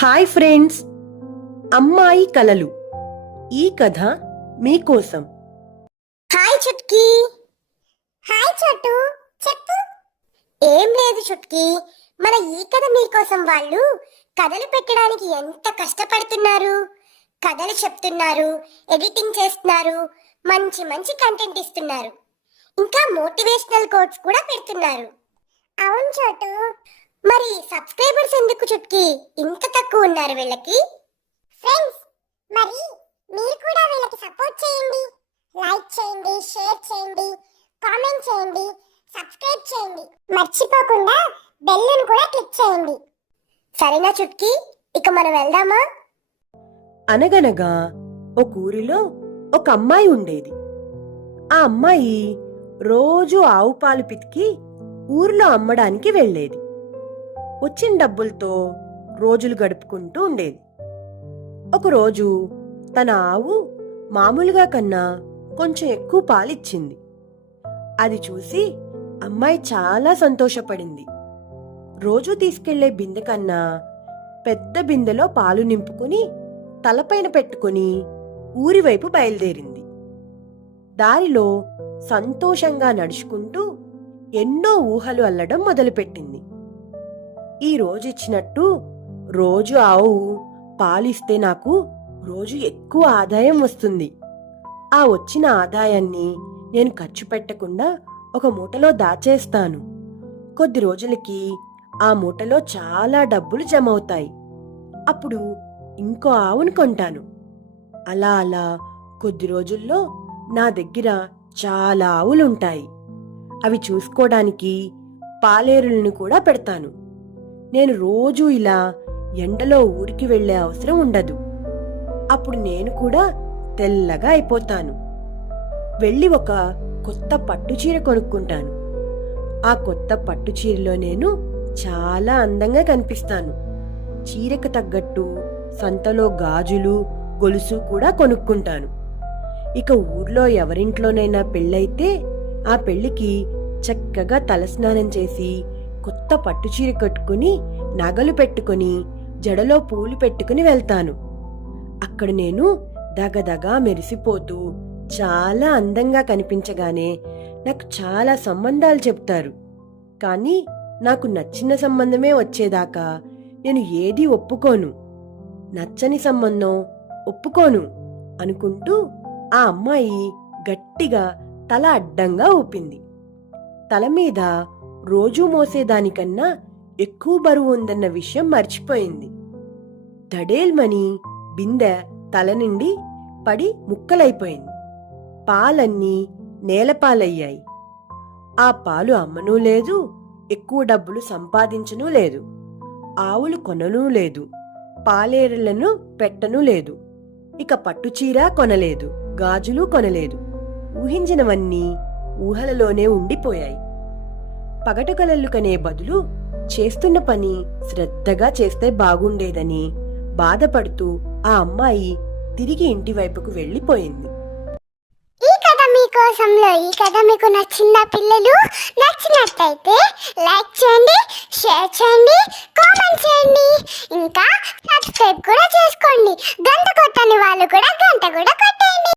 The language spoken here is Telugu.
హాయ్ ఫ్రెండ్స్, అమ్మాయి కలలు ఈ కథ మీకోసం. హాయ్ చుట్కీ. హాయ్ చోటు, చెప్పు. ఏం లేదు చుట్కీ, మన ఈ కథ మీకోసం వాళ్ళు కథలు పెట్టడానికి ఎంత కష్టపడుతున్నారు. కథలు చెప్తున్నారు, ఎడిటింగ్ చేస్తున్నారు, మంచి మంచి కంటెంట్ ఇస్తున్నారు, ఇంకా మోటివేషనల్ కోట్స్ కూడా పెడుతున్నారు. అవును చోటు, మరి సబ్స్క్రైబర్స్ ఎందుకు చుట్కీ ఇంత తక్కువ ఉన్నారు వీళ్ళకి? ఫ్రెండ్స్, మరి మీరు కూడా వీళ్ళకి సపోర్ట్ చేయండి. లైక్ చేయండి, షేర్ చేయండి, కామెంట్ చేయండి, సబ్స్క్రైబ్ చేయండి, మర్చిపోకుండా బెల్లును కూడా క్లిక్ చేయండి. సరేనా చుట్కీ, ఇక మనం వెళ్దామా? అనగనగా ఒక ఊరిలో ఒక అమ్మాయి ఉండేది. ఆ అమ్మాయి రోజు ఆవు పాలు పితికి ఊరిలో అమ్మడానికి వెళ్ళేది. వచ్చిన డబ్బులతో రోజులు గడుపుకుంటూ ఉండేది. ఒకరోజు తన ఆవు మామూలుగా కన్నా కొంచెం ఎక్కువ పాలిచ్చింది. అది చూసి అమ్మాయి చాలా సంతోషపడింది. రోజు తీసుకెళ్లే బిందె కన్నా పెద్ద బిందెలో పాలు నింపుకుని తలపైన పెట్టుకుని ఊరివైపు బయలుదేరింది. దారిలో సంతోషంగా నడుచుకుంటూ ఎన్నో ఊహలు అల్లడం మొదలుపెట్టింది. ఈ రోజిచ్చినట్టు రోజు ఆవు పాలిస్తే నాకు రోజు ఎక్కువ ఆదాయం వస్తుంది. ఆ వచ్చిన ఆదాయాన్ని నేను ఖర్చు పెట్టకుండా ఒక మూటలో దాచేస్తాను. కొద్ది రోజులకి ఆ మూటలో చాలా డబ్బులు జమ అవుతాయి. అప్పుడు ఇంకో ఆవును కొంటాను. అలా అలా కొద్ది రోజుల్లో నా దగ్గర చాలా ఆవులుంటాయి. అవి చూసుకోవడానికి పాలేరులను కూడా పెడతాను. నేను రోజూ ఇలా ఎండలో ఊరికి వెళ్లే అవసరం ఉండదు. అప్పుడు నేను కూడా తెల్లగా అయిపోతాను. వెళ్ళి ఒక కొత్త పట్టుచీర కొనుక్కుంటాను. ఆ కొత్త పట్టుచీరలో నేను చాలా అందంగా కనిపిస్తాను. చీరకు తగ్గట్టు సంతలో గాజులు, గొలుసు కూడా కొనుక్కుంటాను. ఇక ఊర్లో ఎవరింట్లోనైనా పెళ్ళైతే ఆ పెళ్లికి చక్కగా తలస్నానం చేసి కొత్త పట్టుచీర కట్టుకుని నగలు పెట్టుకుని జడలో పూలు పెట్టుకుని వెళ్తాను. అక్కడ నేను దగదగా మెరిసిపోతూ చాలా అందంగా కనిపించగానే నాకు చాలా సంబంధాలు చెప్తారు. కానీ నాకు నచ్చిన సంబంధమే వచ్చేదాకా నేను ఏదీ ఒప్పుకోను. నచ్చని సంబంధం ఒప్పుకోను అనుకుంటూ ఆ అమ్మాయి గట్టిగా తల అడ్డంగా ఊపింది. తల మీద రోజూ మోసేదానికన్నా ఎక్కువ బరువు ఉందన్న విషయం మర్చిపోయింది. దడేల్మని బిందె తల నిండి పడి ముక్కలైపోయింది. పాలన్నీ నేలపాలయ్యాయి. ఆ పాలు అమ్మనూ లేదు, ఎక్కువ డబ్బులు సంపాదించనూ లేదు, ఆవులు కొననూ లేదు, పాలేరులను పెట్టనూ లేదు, ఇక పట్టుచీర కొనలేదు, గాజులు కొనలేదు. ఊహించినవన్నీ ఊహలలోనే ఉండిపోయాయి. పగటకలలు కనే బదులు చేస్తున్న పని శ్రద్ధగా చేస్తే బాగుండేదని బాధపడుతూ ఆ అమ్మాయి తిరిగి ఇంటి వైపుకు వెళ్లిపోయింది. ఈ కథ మీకోసంలో ఈ కథ మీకు నచ్చిందా పిల్లలు? నచ్చినట్టయితే లైక్ చేయండి, షేర్ చేయండి, కామెంట్ చేయండి, ఇంకా సబ్స్క్రైబ్ కూడా చేసుకోండి. గంట కొట్టని వాళ్ళు కూడా గంట కూడా కొట్టండి.